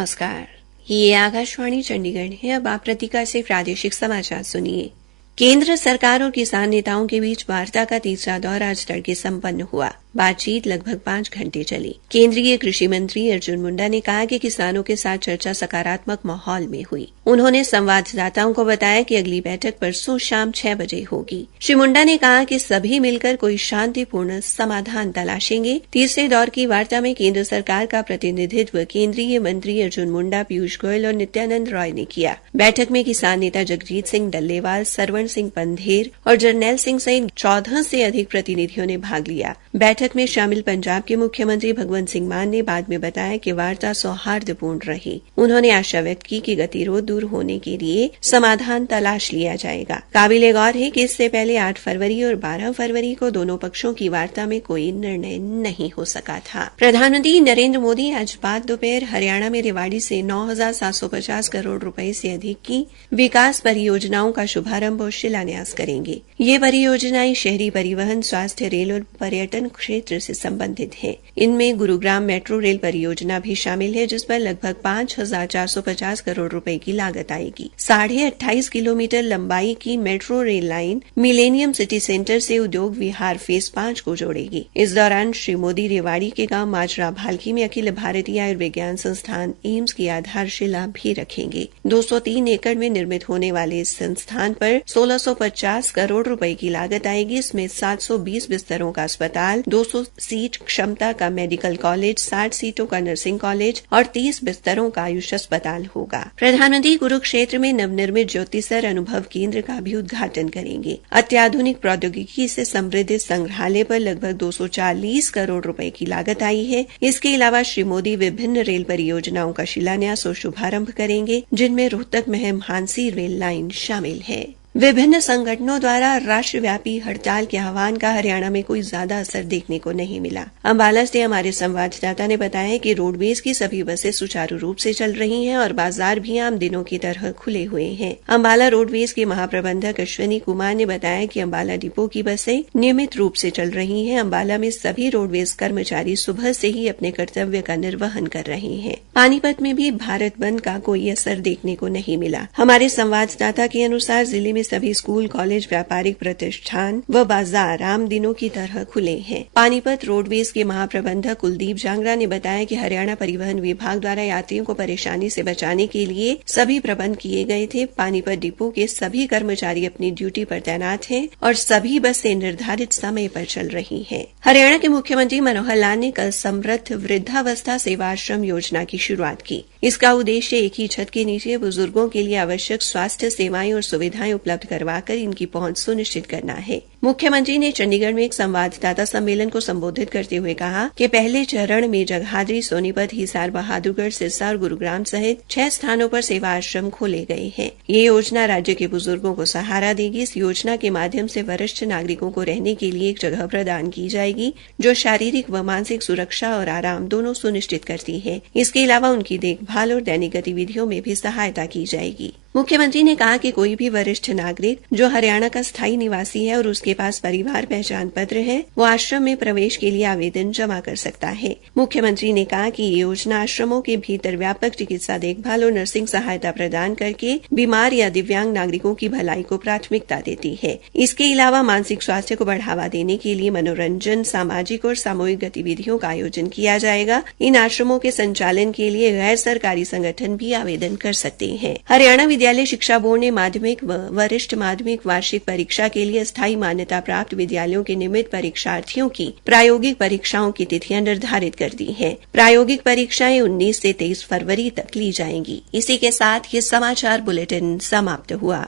नमस्कार, ये आकाशवाणी चंडीगढ़ है। अब आप प्रतीका से प्रादेशिक समाचार सुनिए। केंद्र सरकार और किसान नेताओं के बीच वार्ता का तीसरा दौर आज तड़के संपन्न हुआ। बातचीत लगभग 5 घंटे चली। केंद्रीय कृषि मंत्री अर्जुन मुंडा ने कहा कि किसानों के साथ चर्चा सकारात्मक माहौल में हुई। उन्होंने संवाददाताओं को बताया कि अगली बैठक परसों शाम 6 बजे होगी। श्री मुंडा ने कहा कि सभी मिलकर कोई शांतिपूर्ण समाधान तलाशेंगे। तीसरे दौर की वार्ता में केंद्र सरकार का प्रतिनिधित्व केंद्रीय मंत्री अर्जुन मुंडा, पीयूष गोयल और नित्यानंद रॉय ने किया। बैठक में किसान नेता जगजीत सिंह डल्लेवाल, सरवण सिंह पंधेर और जरनैल सिंह सहित 14 से अधिक प्रतिनिधियों ने भाग लिया। बैठक में शामिल पंजाब के मुख्यमंत्री भगवंत सिंह मान ने बाद में बताया कि वार्ता सौहार्दपूर्ण रही। उन्होंने आशा व्यक्त की कि गतिरोध दूर होने के लिए समाधान तलाश लिया जाएगा। काबिले गौर है कि इससे पहले 8 फरवरी और 12 फरवरी को दोनों पक्षों की वार्ता में कोई निर्णय नहीं हो सका था। प्रधानमंत्री नरेंद्र मोदी आज बाद दोपहर हरियाणा में रेवाड़ी से 9,750 करोड़ रुपए से अधिक की विकास परियोजनाओं का शुभारंभ और शिलान्यास करेंगे। ये परियोजनाएं शहरी परिवहन, स्वास्थ्य, रेल और पर्यटन क्षेत्र से संबंधित है। इनमें गुरुग्राम मेट्रो रेल परियोजना भी शामिल है, जिस पर लगभग 5,450 करोड़ रुपए की लागत आएगी। 28.5 किलोमीटर लंबाई की metro rail line millennium city centre से उद्योग विहार फेज 5 को जोड़ेगी। इस दौरान श्री मोदी रेवाड़ी के गांव माजरा भालकी में अखिल भारतीय आयुर्विज्ञान संस्थान एम्स की आधारशिला भी रखेंगे। 203 एकड़ में निर्मित होने वाले इस संस्थान पर 1650 करोड़ रुपए की लागत आएगी। इसमें 720 बिस्तरों का अस्पताल, 200 सीट क्षमता का मेडिकल कॉलेज, 60 सीटों का नर्सिंग कॉलेज और 30 बिस्तरों का आयुष अस्पताल होगा। प्रधानमंत्री कुरुक्षेत्र में नवनिर्मित ज्योतिसर अनुभव केंद्र का भी उद्घाटन करेंगे। अत्याधुनिक प्रौद्योगिकी से समृद्ध संग्रहालय पर लगभग 240 करोड़ रुपए की लागत आई है। इसके अलावा श्री मोदी विभिन्न रेल परियोजनाओं का शिलान्यास और शुभारंभ करेंगे, जिनमें रोहतक महम हांसी रेल लाइन शामिल है। विभिन्न संगठनों द्वारा राष्ट्रव्यापी हड़ताल के आह्वान का हरियाणा में कोई ज्यादा असर देखने को नहीं मिला। अंबाला से हमारे संवाददाता ने बताया कि रोडवेज की सभी बसें सुचारू रूप से चल रही हैं और बाजार भी आम दिनों की तरह खुले हुए हैं। अंबाला रोडवेज के महाप्रबंधक अश्विनी कुमार ने बताया कि अंबाला डिपो की बसें नियमित रूप से चल रही हैं। अंबाला में सभी रोडवेज कर्मचारी सुबह से ही अपने कर्तव्य का निर्वहन कर रहे हैं। पानीपत में भी भारत बंद का कोई असर देखने को नहीं मिला। हमारे संवाददाता के अनुसार जिले में सभी स्कूल, कॉलेज, व्यापारिक प्रतिष्ठान व बाजार आम दिनों की तरह खुले हैं। पानीपत रोडवेज के महाप्रबंधक कुलदीप जांगरा ने बताया कि हरियाणा परिवहन विभाग द्वारा यात्रियों को परेशानी से बचाने के लिए सभी प्रबंध किए गए थे। पानीपत डिपो के सभी कर्मचारी अपनी ड्यूटी पर तैनात हैं और सभी बसें निर्धारित समय पर चल रही हैं। हरियाणा के मुख्यमंत्री मनोहर लाल ने कल समृद्ध वृद्धावस्था सेवाश्रम योजना की शुरुआत की। इसका उद्देश्य एक ही छत के नीचे बुजुर्गों के लिए आवश्यक स्वास्थ्य सेवाएं और सुविधाएं उपलब्ध करवाकर इनकी पहुंच सुनिश्चित करना है। मुख्यमंत्री ने चंडीगढ़ में एक संवाददाता सम्मेलन को संबोधित करते हुए कहा कि पहले चरण में जगाधरी, सोनीपत, हिसार, बहादुरगढ़, सिरसा और गुरुग्राम सहित 6 स्थानों पर सेवा आश्रम खोले गए हैं। ये योजना राज्य के बुजुर्गों को सहारा देगी। इस योजना के माध्यम से वरिष्ठ नागरिकों को रहने के लिए एक जगह प्रदान की जाएगी, जो शारीरिक व मानसिक सुरक्षा और आराम दोनों सुनिश्चित करती है। इसके अलावा उनकी देखभाल और दैनिक गतिविधियों में भी सहायता की जाएगी। मुख्यमंत्री ने कहा कि कोई भी वरिष्ठ नागरिक जो हरियाणा का स्थायी निवासी है और उसके पास परिवार पहचान पत्र है, वो आश्रम में प्रवेश के लिए आवेदन जमा कर सकता है। मुख्यमंत्री ने कहा कि ये योजना आश्रमों के भीतर व्यापक चिकित्सा देखभाल और नर्सिंग सहायता प्रदान करके बीमार या दिव्यांग नागरिकों की भलाई को प्राथमिकता देती है। इसके अलावा मानसिक स्वास्थ्य को बढ़ावा देने के लिए मनोरंजन, सामाजिक और सामूहिक गतिविधियों का आयोजन किया जाएगा। इन आश्रमों के संचालन के लिए गैर सरकारी संगठन भी आवेदन कर सकते हैं। हरियाणा विद्यालय शिक्षा बोर्ड ने माध्यमिक व वरिष्ठ माध्यमिक वार्षिक परीक्षा के लिए स्थायी मान्यता प्राप्त विद्यालयों के नियमित परीक्षार्थियों की प्रायोगिक परीक्षाओं की तिथियां निर्धारित कर दी हैं। प्रायोगिक परीक्षाएं 19 से 23 फरवरी तक ली जाएंगी। इसी के साथ ये समाचार बुलेटिन समाप्त हुआ।